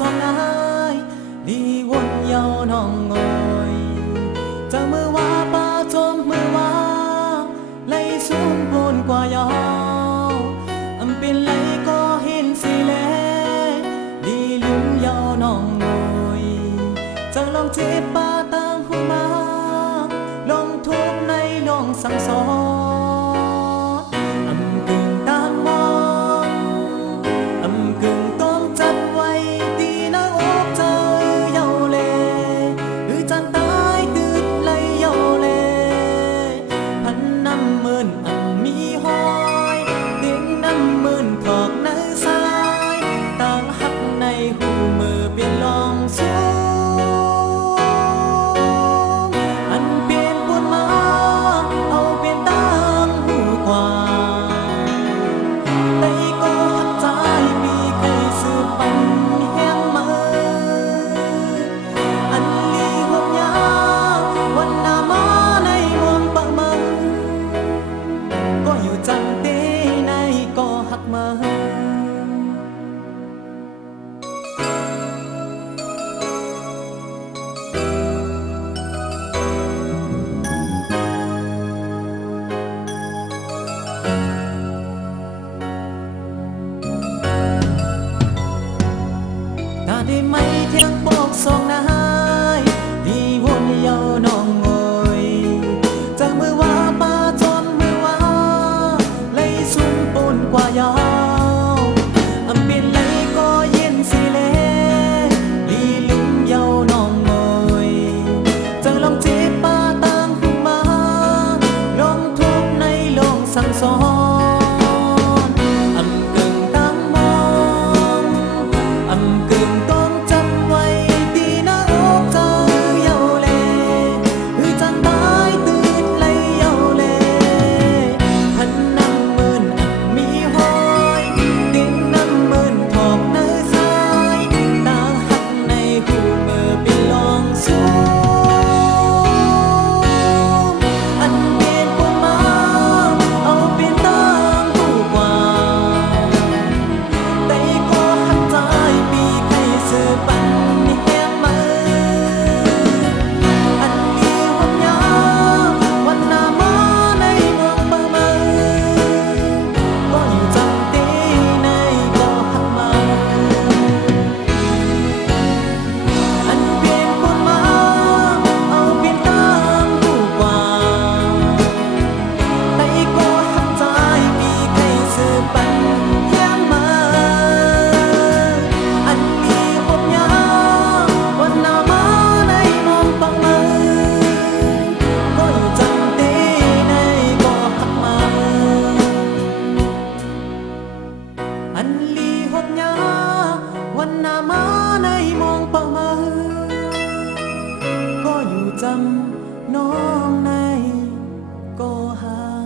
ซ้อนลายลีวนเยาน้องงอยจะมือว่าปาชมมือว่าไล่สูงบนกว่ายาวอำเป็นไล่ก ได้ไหมเทียงบกสองนายที่วนเยานองงอยจากมือว่ามาจนมือว่าไล่สุ่มปนกว่ายาอำเป็นไลก็เย็นสิแลลีลุงเยานองงอยจังลองจ็ปาตั้นมาลงทุกในลองสั่งส หน้ามาในมองเป่ามาก็อยู่จำน้องในก็หา